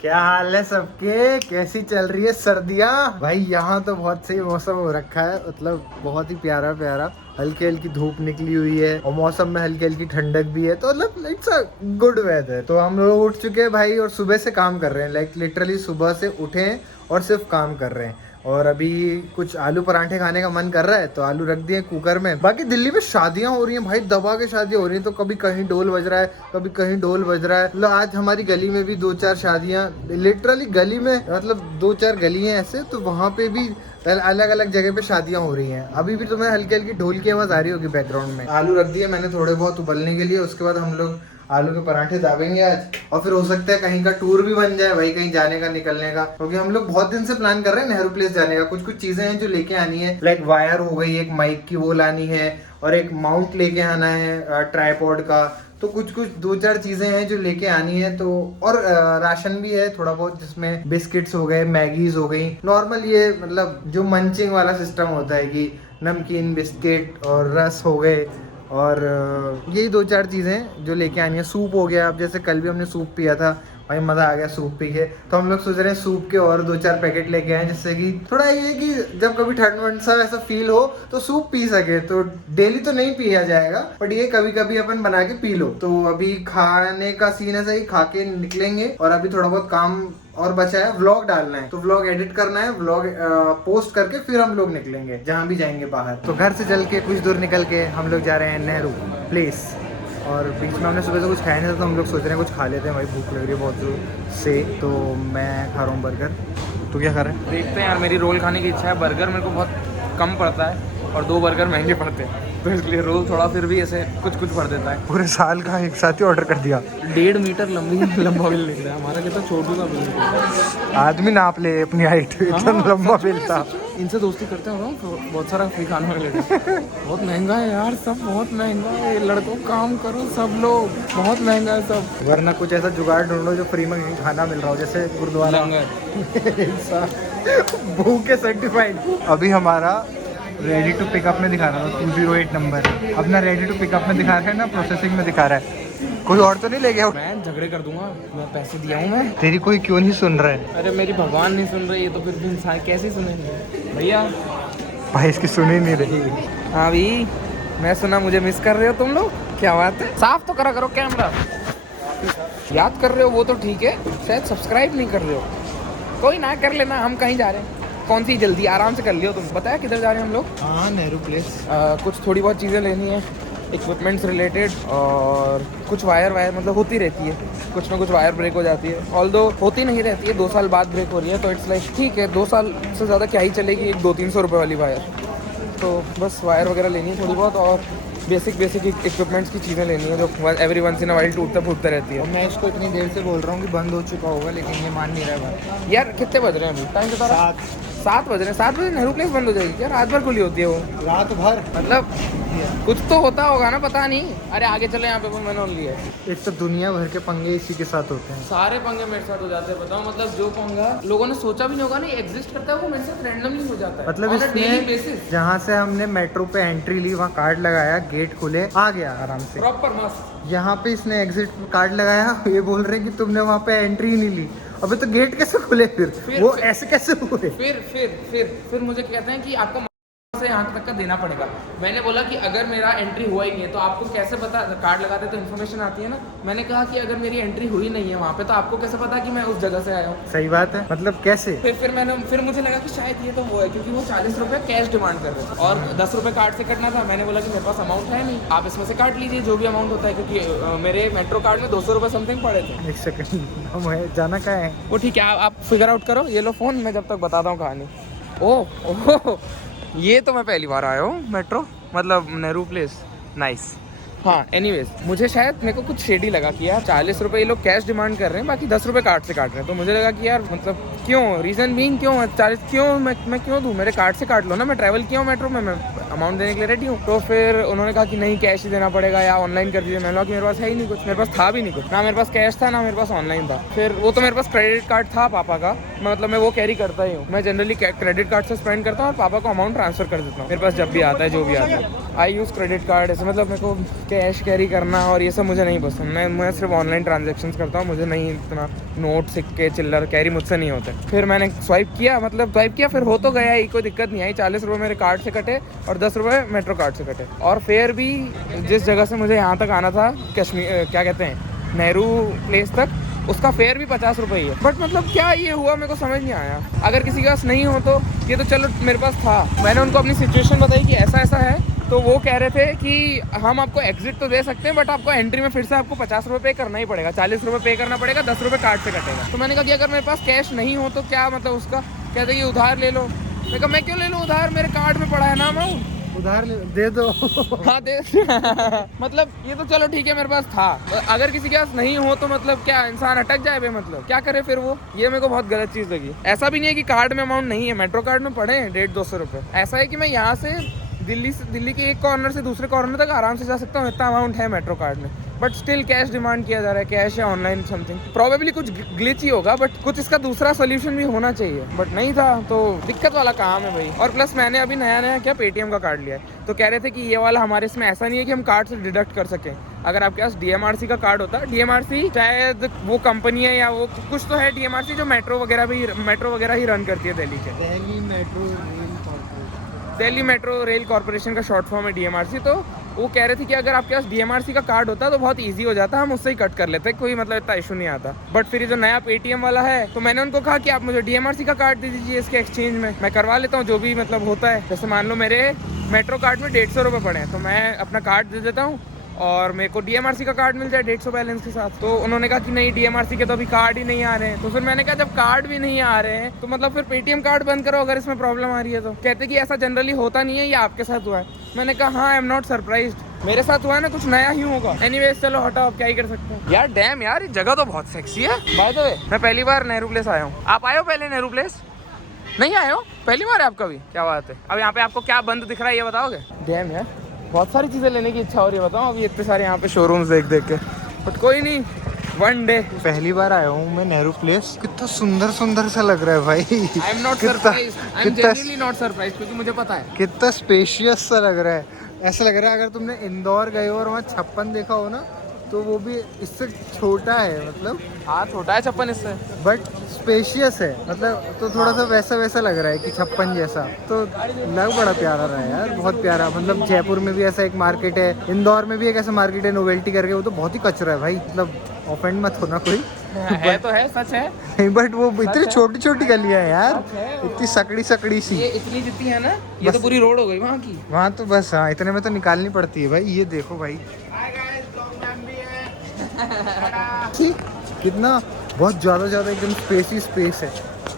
क्या हाल है सबके, कैसी चल रही है सर्दियाँ? भाई यहाँ तो बहुत सही मौसम हो रखा है, मतलब बहुत ही प्यारा प्यारा। हल्की हल्की धूप निकली हुई है और मौसम में हल्की हल्की ठंडक भी है, तो मतलब इट्स अ गुड वेदर। तो हम लोग उठ चुके हैं भाई और सुबह से काम कर रहे हैं, लाइक लिटरली सुबह से उठे हैं और सिर्फ काम कर रहे हैं। और अभी कुछ आलू पराठे खाने का मन कर रहा है तो आलू रख दिए कुकर में। बाकी दिल्ली में शादियां हो रही हैं भाई, दबा के शादियां हो रही हैं, तो कभी कहीं ढोल बज रहा है, कभी कहीं ढोल बज रहा है। मतलब आज हमारी गली में भी 2-4 शादियां, लिटरली गली में मतलब 2-4 गली हैं ऐसे, तो वहाँ पे भी अलग अलग जगह पे शादियां हो रही हैं। अभी भी तुम्हें हल्की हल्की ढोल की आवाज आ रही होगी बैकग्राउंड में। आलू रख दिए मैंने थोड़े बहुत उबलने के लिए, उसके बाद हम लोग आलू के पराठे दाबेंगे आज। और फिर हो सकता है कहीं का टूर भी बन जाए भाई, कहीं जाने का, निकलने का, क्योंकि हम लोग बहुत दिन से प्लान कर रहे हैं नेहरू प्लेस जाने का। कुछ कुछ चीजें हैं जो लेके आनी है, लाइक वायर हो गई, एक माइक की वो लानी है, और एक माउंट लेके आना है ट्राइपॉड का। तो कुछ कुछ 2-4 चीजें हैं जो लेके आनी है। तो और राशन भी है थोड़ा बहुत, जिसमें बिस्किट्स हो गए, मैगीज हो गई, नॉर्मल ये मतलब जो मंचिंग वाला सिस्टम होता है कि नमकीन, बिस्किट और रस हो गए, और यही 2-4 चीज़ें जो लेके आनी है। सूप हो गया, अब जैसे कल भी हमने सूप पिया था भाई, मज़ा आ गया सूप पी के। तो हम लोग सोच रहे हैं सूप के और 2-4 पैकेट लेके आए, जिससे कि थोड़ा ये कि जब कभी ठंड वंड सा ऐसा फील हो तो सूप पी सके। तो डेली तो नहीं पिया जाएगा, बट ये कभी कभी अपन बना के पी लो। तो अभी खाने का सीन है, सही खा के निकलेंगे। और अभी थोड़ा बहुत काम और बचा है, व्लॉग डालना है, तो व्लॉग एडिट करना है, व्लॉग पोस्ट करके फिर हम लोग निकलेंगे जहाँ भी जाएंगे बाहर। तो घर से चल के कुछ दूर निकल के हम लोग जा रहे हैं नेहरू प्लेस। और बीच में हमने सुबह से कुछ खाया नहीं था, तो हम लोग सोच रहे हैं कुछ खा लेते हैं भाई, भूख लग रही है बहुत जोर से। तो मैं खा रहा हूँ बर्गर, तू क्या खा रहा है? देखते हैं यार, मेरी रोल खाने की इच्छा है। बर्गर मेरे को बहुत कम पड़ता है और 2 बर्गर महंगे पड़ते हैं, तो इसलिए रोल थोड़ा फिर भी ऐसे कुछ कुछ पड़ देता है। पूरे साल का एक साथ ही ऑर्डर कर दिया। 1.5 मीटर लंबा बिल निकला है हमारा, कितना छोटू सा बिल निकला है। आदमी नाप ले अपनी हाइट, इतना लंबा बिल था। इनसे दोस्ती करते हो तो बहुत सारा फ्री खाना मिलेगा। बहुत महंगा है यार, सब बहुत महंगा है। लड़कों काम करो सब लोग, बहुत महंगा है सब। वरना कुछ ऐसा जुगाड़ ढूंढो जो फ्री में खाना मिल रहा हो, जैसे गुरुद्वारा भूखे सर्टिफाइड। अभी हमारा रेडी टू पिकअप में दिखा रहा था 208 नंबर, अपना रेडी टू पिकअप में दिखा रहा है ना, प्रोसेसिंग में दिखा रहा है। कोई और तो नहीं ले गया? मैं झगड़े कर दूंगा, मैं पैसे दिया हूँ मैं। तेरी कोई क्यों नहीं सुन रहा है? अरे मेरी भगवान नहीं सुन रही है, तो फिर भी इंसान कैसे सुनेंगे भैया? भाई इसकी सुन ही नहीं रही। हाँ भी, मैं सुना मुझे मिस कर रहे हो तुम लोग, क्या बात है? साफ तो करा करो कैमरा। याद कर रहे हो वो तो ठीक है, शायद सब्सक्राइब नहीं कर रहे हो। कोई ना, कर लेना। हम कहीं जा रहे हैं, कौन सी जल्दी, आराम से कर लियो। तुम बताया किधर जा रहे हैं हम लोग? हाँ, नेहरू प्लेस। कुछ थोड़ी बहुत चीज़ें लेनी है, इक्विपमेंट्स रिलेटेड, और कुछ वायर मतलब होती रहती है, कुछ ना कुछ वायर ब्रेक हो जाती है। ऑल्दो होती नहीं रहती है, 2 साल बाद ब्रेक हो रही है, तो इट्स लाइक ठीक है, 2 साल से ज़्यादा क्या ही चलेगी एक 200-300 रुपये वाली वायर। तो बस वायर वगैरह लेनी है थोड़ी बहुत, और बेसिक इक्विपमेंट्स की चीज़ें लेनी है जो every once in a while टूटते फूटते रहती है। मैं इसको इतनी देर से बोल रहा हूँ कि बंद हो चुका होगा, लेकिन ये मान नहीं रहा है बात। यार कितने बज रहे हैं अभी? टाइम बता रहा 7 बज रहे हैं। 7 बजे नेहरू प्लेस बंद हो जाएगी यार? रात भर खुली होती है वो? रात भर मतलब कुछ तो होता होगा ना, पता नहीं। अरे आगे चले, यहाँ पे मैंने ऑन लिया है। एक तो दुनिया भर के पंगे इसी के साथ होते हैं। सारे पंगे मेरे साथ हो जाते हैं, बताओ। मतलब जो पंगा लोगों ने सोचा भी नहीं होगा ना एग्जिस्ट करता है, वो मेरे साथ रैंडमली हो जाता है, मतलब इसमें जहाँ से हमने मेट्रो पे एंट्री ली, वहाँ कार्ड लगाया, गेट खुले, आ गया आराम से प्रॉपर मस्त। यहाँ पे इसने एग्जिट कार्ड लगाया, ये बोल रहे हैं कि तुमने वहाँ पे एंट्री ही नहीं ली। अबे तो गेट कैसे खुले फिर वो ऐसे कैसे हुए? फिर मुझे कहते हैं कि आपको से यहाँ तक का देना पड़ेगा। मैंने बोला कि अगर मेरा एंट्री हुआ ही नहीं है तो आपको कैसे पता? कार्ड लगाते तो इन्फॉर्मेशन आती है ना। मैंने कहा कि अगर मेरी एंट्री हुई नहीं है वहाँ पे, तो आपको कैसे पता कि मैं उस जगह से आया हूँ? सही बात है, मतलब कैसे? फिर मुझे लगा कि शायद ये तो वो है, क्योंकि वो 40 रुपये कैश डिमांड कर रहे थे और 10 रुपये कार्ड से कटना था। मैंने बोला कि मेरे पास अमाउंट है नहीं, आप इसमें से काट लीजिए जो भी अमाउंट होता है, क्योंकि मेरे मेट्रो कार्ड में 200 रुपये समथिंग पड़े थे। 1 सेकंड, हम जाना कहाँ है? वो ठीक है, आप फिगर आउट करो। ये लो फोन, मैं जब तक बताता हूँ कहानी। ओह, ये तो मैं पहली बार आया हूँ मेट्रो, मतलब नेहरू प्लेस। नाइस। हाँ, एनीवेज, मुझे शायद मेरे को कुछ शेडी लगा कि यार 40 रुपये ये लोग कैश डिमांड कर रहे हैं, बाकी 10 रुपये कार्ड से काट रहे हैं। तो मुझे लगा कि यार मतलब क्यों, रीज़न बीइंग क्यों 40 क्यों, मैं क्यों दूँ, मेरे कार्ड से काट लो ना, मैं ट्रैवल किया हूँ मेट्रो में, मैं अमाउंट देने के लिए रेडी हूँ। तो फिर उन्होंने कहा कि नहीं कैश ही देना पड़ेगा या ऑनलाइन कर दीजिए। मैंने कहा कि मेरे पास है ही नहीं कुछ, मेरे पास था भी नहीं कुछ, ना मेरे पास कैश था ना मेरे पास ऑनलाइन था। फिर वो तो मेरे पास क्रेडिट कार्ड था पापा का, मतलब मैं वो कैरी करता ही हूँ, मैं जनरली क्रेडिट कार्ड से स्पेंड करता हूँ और पापा को अमाउंट ट्रांसफर कर देता हूँ मेरे पास जब भी आता है, जो भी आता है। आई यूज़ क्रेडिट कार्ड ऐसे, मतलब मेरे को कैश कैरी करना और ये सब मुझे नहीं पसंद। मैं सिर्फ ऑनलाइन ट्रांजेक्शन्स करता हूँ, मुझे नहीं इतना नोट सिक्के चिल्लर कैरी मुझसे नहीं होते। फिर मैंने स्वाइप किया, फिर हो तो गया ही, कोई दिक्कत नहीं आई। 40 रुपये मेरे कार्ड से कटे और 10 रुपये मेट्रो कार्ड से कटे। और फिर भी जिस जगह से मुझे यहाँ तक आना था, कश्मीर क्या कहते हैं, नेहरू प्लेस तक, उसका फेयर भी 50 रुपये ही है। बट मतलब क्या ये हुआ मेरे को समझ नहीं आया। अगर किसी के पास नहीं हो तो ये तो चलो मेरे पास था, मैंने उनको अपनी सिचुएशन बताई कि ऐसा ऐसा है, तो वो कह रहे थे कि हम आपको एग्जिट तो दे सकते हैं बट आपको एंट्री में फिर से आपको 50 रुपये पे करना ही पड़ेगा, 40 रुपये पे करना पड़ेगा, 10 रुपये कार्ड से कटेगा। तो मैंने कहा कि अगर मेरे पास कैश नहीं हो तो क्या मतलब उसका, कहते कि उधार ले लो। मैं कहा मैं क्यों ले लूँ उधार, मेरे कार्ड में पड़ा है ना अमाउंट, उधार दे दो। हाँ दे मतलब ये तो चलो ठीक है मेरे पास था, अगर किसी के पास नहीं हो तो मतलब क्या इंसान अटक जाए बे, मतलब क्या करे फिर वो, ये मेरे को बहुत गलत चीज़ लगी। ऐसा भी नहीं है कि कार्ड में अमाउंट नहीं है, मेट्रो कार्ड में पड़े हैं 150-200 रुपये। ऐसा है कि मैं यहाँ से दिल्ली के एक कॉर्नर से दूसरे कॉर्नर तक आराम से जा सकता हूँ, इतना अमाउंट है मेट्रो कार्ड में। बट स्टिल कैश डिमांड किया जा रहा है, कैश या ऑनलाइन समथिंग। प्रोबेबली कुछ ग्लिच ही होगा, बट कुछ इसका दूसरा सोल्यूशन भी होना चाहिए, बट नहीं था। तो दिक्कत वाला काम है भाई। और प्लस मैंने अभी नया क्या पेटीएम का कार्ड लिया है, तो कह रहे थे कि ये वाला हमारे इसमें ऐसा नहीं है कि हम कार्ड से डिडक्ट कर सकें। अगर आपके पास डीएमआरसी का कार्ड होता, डीएमआरसी शायद वो कंपनी है या वो कुछ तो है डीएमआरसी जो मेट्रो वगैरह ही रन करती है दिल्ली के। दिल्ली मेट्रो रेल कॉर्पोरेशन का शॉर्ट फॉर्म है डीएमआरसी। तो वो कह रहे थे कि अगर आपके पास डीएमआरसी का कार्ड होता तो बहुत इजी हो जाता, हम उससे ही कट कर लेते, कोई मतलब इतना इशू नहीं आता। बट फिर ये जो नया पेटीएम वाला है, तो मैंने उनको कहा कि आप मुझे डीएमआरसी का कार्ड दे दीजिए, इसके एक्सचेंज में मैं करवा लेता हूँ जो भी मतलब होता है। जैसे मान लो मेरे मेट्रो कार्ड में 150 रुपये पड़े हैं, तो मैं अपना कार्ड दे देता हूँ और मेरे को डीएमआरसी का कार्ड मिल जाए 150 बैलेंस के साथ। तो उन्होंने कहा कि नहीं डीएमआरसी के तो अभी कार्ड ही नहीं आ रहे हैं। तो फिर मैंने कहा जब कार्ड भी नहीं आ रहे हैं तो मतलब फिर पेटीएम कार्ड बंद करो अगर इसमें प्रॉब्लम आ रही है तो। कहते कि ऐसा जनरली होता नहीं है, ये आपके साथ हुआ है। मैंने कहा हाँ, आई एम नॉट सरप्राइज्ड, मेरे साथ हुआ है ना, कुछ नया ही होगा। एनीवेज चलो हटाओ, क्या ही कर सकते हैं। यार डैम यार, ये जगह तो बहुत सेक्सी है। बाय द वे मैं पहली बार नेहरू प्लेस आया हूँ। आप आए हो पहले नेहरू प्लेस? नहीं आए हो? पहली बार है आपका भी? क्या बात है। अब यहाँ पे आपको क्या बंद दिख रहा है ये बताओगे? डैम यार, बहुत सारी चीज़ें लेने की इच्छा हो रही है, बताओ अभी इतने सारे यहाँ पे शोरूम्स देख के। बट कोई नहीं, वन डे। पहली बार आया हूँ मैं नेहरू प्लेस, कितना सुंदर सा लग रहा है भाई। I am not surprised, I am genuinely not surprised, क्योंकि मुझे पता है कितना स्पेशियस सा लग रहा है। ऐसा लग रहा है अगर तुमने इंदौर गए हो और वहाँ 56 देखा हो ना, तो वो भी इससे छोटा है, मतलब हाँ छोटा है 56 इससे, बट स्पेशियस है, मतलब तो थोड़ा सा वैसा लग रहा है कि 56 जैसा। तो लग बड़ा प्यारा रहा है यार, बहुत प्यारा। मतलब जयपुर में भी ऐसा एक मार्केट है, इंदौर में भी एक ऐसा मार्केट है नोवेल्टी करके, वो तो बहुत ही कचरा है भाई, मतलब ऑफेंड मत होना कोई। है तो है, सच है। नहीं बट वो इतनी छोटी गलियां हैं यार, इतनी सकड़ी सी। ये इतनी जितनी है ना, ये तो पूरी रोड हो गई वहाँ की। वहाँ तो बस हाँ, इतने में तो निकालनी पड़ती है भाई। ये देखो भाई कितना बहुत ज़्यादा एकदम स्पेस है।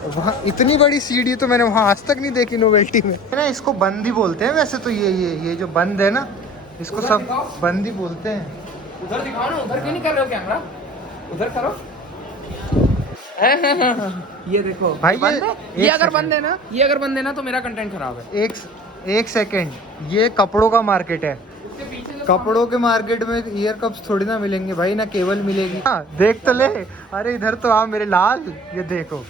वहाँ इतनी बड़ी सीढ़ी तो मैंने वहाँ आज तक नहीं देखी नोवेल्टी में ना। इसको बंद ही बोलते हैं वैसे तो, ये जो बंद है ना, इसको सब बंद ही बोलते हैं। उधर दिखाओ ना, उधर क्यों नहीं कर रहे हो कैमरा, उधर करो। ये देखो भाई, ये अगर बंद है ना तो मेरा कंटेंट खराब है। एक सेकेंड, ये कपड़ों का मार्केट है। कपड़ों के मार्केट में ईयर कप्स थोड़ी ना मिलेंगे भाई, ना केबल मिलेगी। हाँ देख तो ले, अरे इधर तो आ मेरे लाल, ये देखो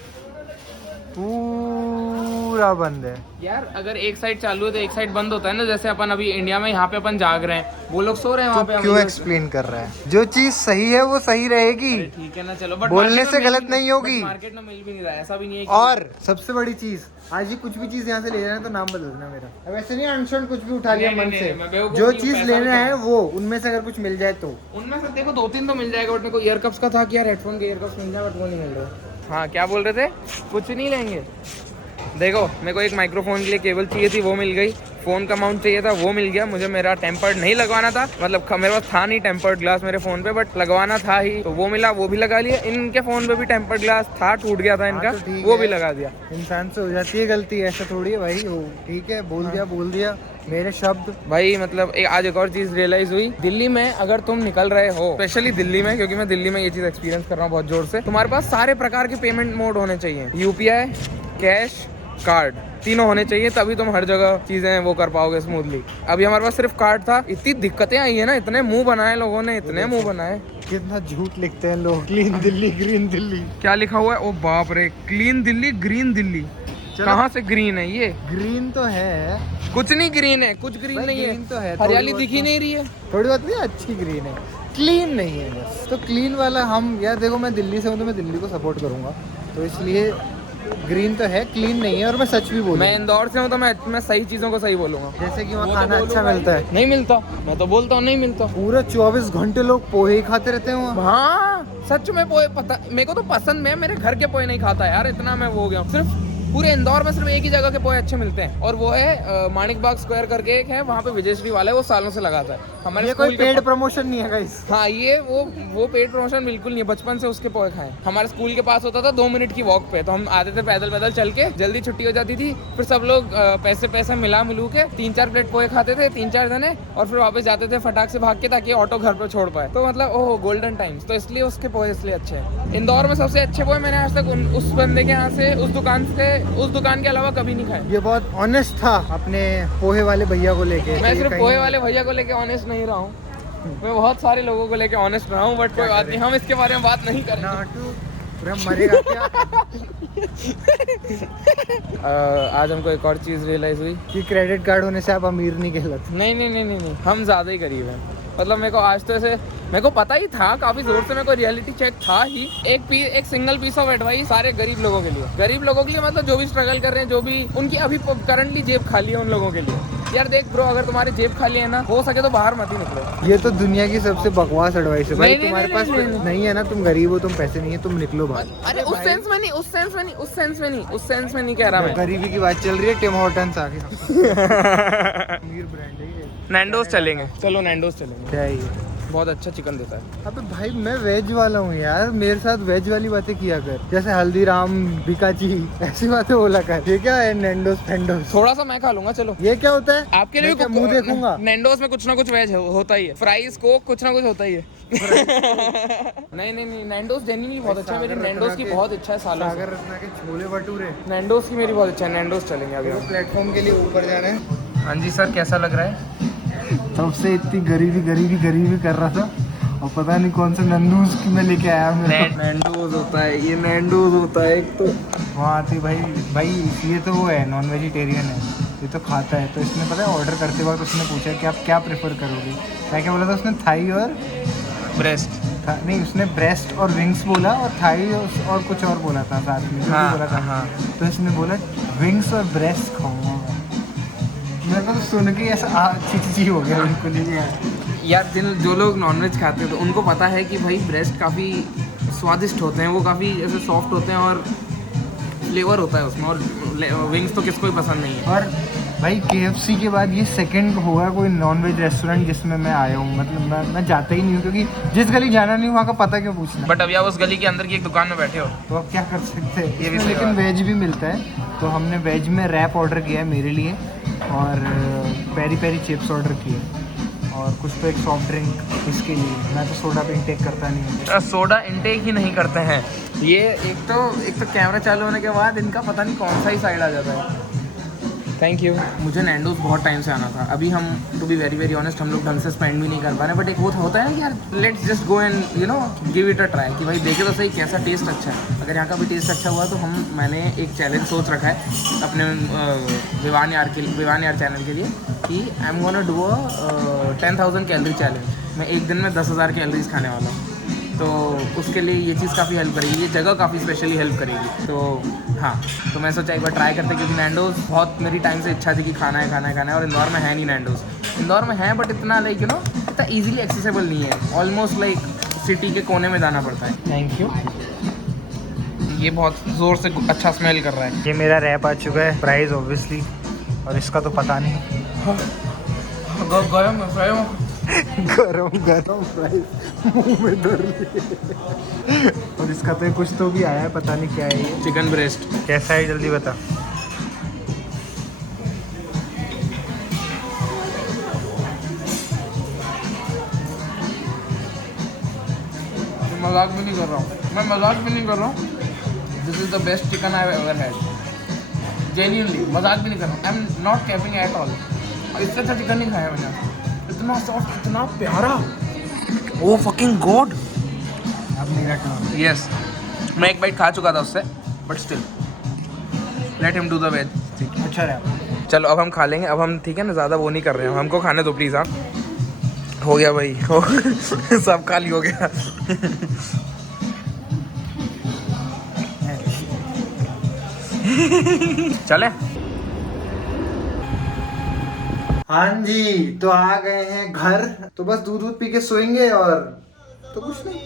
पूरा बंद है यार। अगर एक साइड चालू है तो एक साइड बंद होता है ना, जैसे अपन अभी इंडिया में यहाँ पे अपन जाग रहे हैं, वो लोग सो रहे हैं वहाँ पे। क्यों एक्सप्लेन कर रहा है? जो चीज सही है वो सही रहेगी, ठीक है ना, चलो। बट बोलने से गलत नहीं होगी। मार्केट में मिल भी नहीं रहा है, ऐसा भी नहीं है और सबसे बड़ी चीज, आज ही कुछ भी चीज यहाँ से ले रहे हैं तो नाम बदल देना मेरा। अब ऐसे नहीं अनशन कुछ भी उठा लिया मन से, जो चीज लेना है वो उनमें से अगर कुछ मिल जाए तो। उनमें से देखो 2-3 तो मिल जाएगा, बट मेरे को ईयर कप्स का था कि यार हेडफोन के ईयर कप्स मिल जाए, बट वो नहीं मिल रहा। हाँ क्या बोल रहे थे? कुछ नहीं लेंगे। देखो मेरे को एक माइक्रोफोन के लिए केबल चाहिए थी, वो मिल गई। फ़ोन का माउंट चाहिए था, वो मिल गया। मुझे मेरा टेम्पर्ड नहीं लगवाना था, मतलब मेरे पास था नहीं टेम्पर्ड ग्लास मेरे फ़ोन पे, बट लगवाना था ही, तो वो मिला, वो भी लगा लिया। इनके फ़ोन पे भी टेम्पर्ड ग्लास था, टूट गया था इनका, वो भी लगा दिया। इंसान से हो जाती है गलती, ऐसा थोड़ी है भाई। ठीक है, बोल दिया मेरे शब्द भाई मतलब आज एक और चीज रियलाइज हुई, दिल्ली में अगर तुम निकल रहे हो, स्पेशली दिल्ली में, क्योंकि मैं दिल्ली में ये चीज एक्सपीरियंस कर रहा हूँ बहुत जोर से, तुम्हारे पास सारे प्रकार के पेमेंट मोड होने चाहिए। यूपीआई, कैश, कार्ड, तीनों होने चाहिए, तभी तुम हर जगह चीजें वो कर पाओगे स्मूथली। अभी हमारे पास सिर्फ कार्ड था, इतनी दिक्कतें आई है ना, इतने मुंह बनाए लोगों ने, इतने मुंह बनाए। कितना झूठ लिखते हैं लोग, क्लीन दिल्ली ग्रीन दिल्ली। क्या लिखा हुआ है? ओ बाप रे, क्लीन दिल्ली ग्रीन दिल्ली। कहाँ से ग्रीन है ये? ग्रीन तो है, कुछ नहीं ग्रीन है, कुछ ग्रीन नहीं है, तो है, हरियाली दिख ही नहीं रही है। थोड़ी बहुत नहीं, अच्छी ग्रीन है, क्लीन नहीं है बस। तो क्लीन वाला हम, यार देखो मैं दिल्ली से हूँ तो मैं दिल्ली को सपोर्ट करूंगा, तो इसलिए ग्रीन तो है, क्लीन नहीं है। और मैं सच भी बोलूँ, मैं इंदौर से हूँ तो मैं सही चीजों को सही बोलूंगा। जैसे कि वहाँ खाना अच्छा मिलता है। नहीं मिलता, मैं तो बोलता हूँ नहीं मिलता। पूरा 24 घंटे लोग पोहे ही खाते रहते हैं वहाँ। हाँ सच में पोहे, पता मेरे को तो पसंद है, मेरे घर के पोहे नहीं खाता यार, इतना मैं वो हो गया हूँ। सिर्फ पूरे इंदौर में सिर्फ एक ही जगह के पोहे अच्छे मिलते हैं, और वो है माणिक बाग स्क्वायर करके एक है, वहाँ पे विजयश्री वाला है, वो सालों से लगाता है हमारे। ये कोई पेड प्रमोशन नहीं है गाइस। हाँ ये वो पेड प्रमोशन बिल्कुल नहीं है, बचपन से उसके पोहे खाए। हमारे स्कूल के पास होता था 2 मिनट की वॉक पे, तो हम आते थे पैदल पैदल चल के, जल्दी छुट्टी हो जाती थी, फिर सब लोग पैसे मिलू के 3-4 प्लेट पोहे खाते थे, 3-4 जने, और फिर वापस जाते थे फटाक से भाग के, ताकि ऑटो घर पे छोड़ पाए। तो मतलब ओह गोल्डन टाइम्स, तो इसलिए उसके पोहे इसलिए अच्छे हैं। इंदौर में सबसे अच्छे पोहे मैंने आज तक उस बंदे के यहाँ से, उस दुकान के अलावा कभी नहीं खाए। ये बहुत ऑनेस्ट था अपने पोहे वाले भैया को लेके। मैं सिर्फ पोहे वाले भैया को लेके ऑनेस्ट नहीं रहा हूँ, मैं बहुत सारे लोगों को लेके ऑनेस्ट रहा हूँ, बट कोई बात नहीं, हम इसके बारे में बात नहीं करेंगे। मरेगा क्या? आज हमको एक और चीज रियलाइज हुई कि क्रेडिट कार्ड होने से आप अमीर नहीं कहलाते। नहीं, हम ज्यादा ही गरीब हैं। मतलब मेरे को आज तो ऐसे, मेरे को पता ही था काफी जोर से, मेरे को रियलिटी चेक था ही। एक सिंगल पीस ऑफ एडवाइस सारे गरीब लोगों के लिए, मतलब जो भी स्ट्रगल कर रहे हैं, जो भी उनकी अभी करंटली जेब खाली है, उन लोगों के लिए यार देख ब्रो, अगर तुम्हारी जेब खाली है ना, हो सके तो बाहर मत ही निकलो। ये तो दुनिया की सबसे बकवास एडवाइस है भाई। तुम्हारे पास नहीं है ना, तुम गरीब हो, तुम पैसे नहीं है, तुम निकलो बाहर। अरे उस सेंस में नहीं कह रहा मैं। गरीबी की बात चल रही है, टिम हॉर्टन्स आ गया। अमीर ब्रांड है ये। नैंडोज चलेंगे, चलो नैंडोज चलेंगे। क्या है ये? बहुत अच्छा चिकन देता है। अबे भाई मैं वेज वाला हूँ यार, मेरे साथ वेज वाली बातें किया कर, जैसे हल्दीराम, बिकाची, ऐसी बातें बोला कर। ये क्या है नैंडोज फेंडोज? थोड़ा सा मैं खा लूंगा, चलो। ये क्या होता है? आपके लिए मुंह देखूंगा। नैंडोज में कुछ ना कुछ वेज होता ही है, फ्राइज, कोक, कुछ ना कुछ होता ही है। नहीं, नैंडोज जेन्युइनली बहुत अच्छा है, मेरी नैंडोज की बहुत इच्छा है सालों से। सागर रत्ना के छोले भटूरे, नैंडोज की मेरी बहुत इच्छा है, नैंडोज चलेंगे अभी। प्लेटफॉर्म के लिए ऊपर जा रहे हैं। हाँ जी सर, कैसा लग रहा है? तब से इतनी गरीबी कर रहा था, और पता नहीं कौन से नंदूज की मैं लेके आया। नैंडोज होता है ये, नैंडोज होता है एक तो। वहाँ आती भाई ये तो वो है, नॉन वेजिटेरियन है, ये तो खाता है। तो इसने पता है ऑर्डर करते वक्त उसने पूछा कि आप क्या प्रेफर करोगे, क्या बोला था उसने? थाई और ब्रेस्ट नहीं, उसने ब्रेस्ट और विंग्स बोला, और थाई और कुछ और बोला था साथ में, हाँ, बोला था। हाँ। तो इसने बोला विंग्स और ब्रेस्ट खाऊंगा मैं। मेरे को तो सुन के ऐसा चीची हो गया बिल्कुल ही यार। जो लोग नॉनवेज खाते हैं तो उनको पता है कि भाई ब्रेस्ट काफ़ी स्वादिष्ट होते हैं, वो काफ़ी ऐसे सॉफ्ट होते हैं, और फ्लेवर होता है उसमें, और विंग्स तो किसको ही पसंद नहीं है। और भाई KFC के बाद ये सेकंड होगा कोई नॉनवेज रेस्टोरेंट जिसमें मैं आया हूँ। मतलब मैं जाता ही नहीं हूँ, क्योंकि जिस गली जाना नहीं वहाँ का पता क्यों पूछना। बट अभी आप उस गली के अंदर की एक दुकान में बैठे हो, तो आप क्या कर सकते हैं? ये भी लेकिन वेज भी मिलता है, तो हमने वेज में रैप ऑर्डर किया है मेरे लिए, और पेरी पेरी चिप्स ऑर्डर किए, और कुछ तो एक सॉफ्ट ड्रिंक इसके लिए। मैं तो सोडा भी इंटेक करता नहीं हूँ। सोडा इंटेक ही नहीं करते हैं ये। एक तो कैमरा चालू होने के बाद इनका पता नहीं कौन सा ही साइड आ जाता है। Thank you. मुझे नैंडोज बहुत टाइम से आना था। अभी हम टू बी वेरी ऑनेस्ट हम लोग ढंग से स्पेंड भी नहीं कर पा रहे, बट एक वो होता है यार, let's just go and give it a try, कि भाई देखे तो सही कैसा टेस्ट अच्छा है। अगर यहाँ का भी टेस्ट अच्छा हुआ तो मैंने एक चैलेंज सोच रखा है अपने विवान यार चैनल के लिए, कि I am gonna do a 10,000 calorie challenge. मैं एक दिन में 10,000 कैलोरीज खाने वाला हूँ, तो उसके लिए ये चीज़ काफ़ी हेल्प करेगी, ये जगह काफ़ी स्पेशली हेल्प करेगी। तो हाँ, तो मैं सोचा एक बार ट्राई करते, क्योंकि नैंडोज बहुत मेरी टाइम से इच्छा थी कि खाना है, और इंदौर में है नहीं नैंडोज। इंदौर में है बट इतना इतना ईजिली एक्सेसिबल नहीं है, ऑलमोस्ट सिटी के कोने में जाना पड़ता है। Thank you. ये बहुत ज़ोर से अच्छा स्मेल कर रहा है। ये मेरा रैप आ चुका है, प्राइस ऑब्वियसली, और इसका तो पता नहीं। गरम प्राइस मुंह में धर लिए। और इसका तो कुछ तो भी आया है, पता नहीं क्या है ये। चिकन ब्रेस्ट कैसा है जल्दी बता। मजाक भी नहीं कर रहा हूँ, मैं मजाक भी नहीं कर रहा हूँ। This is the best chicken I ever had, genuinely, मजाक भी नहीं कर रहा हूँ। I am not capping at all. इससे अच्छा चिकन नहीं खाया मैंने। इतना सॉफ्ट, इतना प्यारा, ओ फकिंग गॉड। अब नहीं रखना। यस, मैं एक बाइट खा चुका था उससे, but still let him do the ways. अच्छा रहा। चलो अब हम खा लेंगे, अब हम ठीक है ना, ज़्यादा वो नहीं कर रहे हैं, हमको खाने दो प्लीज़। हाँ हो गया भाई, हो सब खाली हो गया। चले। हाँ जी, तो आ गए हैं घर, तो बस दूध दूध पी के सोएंगे और तो कुछ नहीं।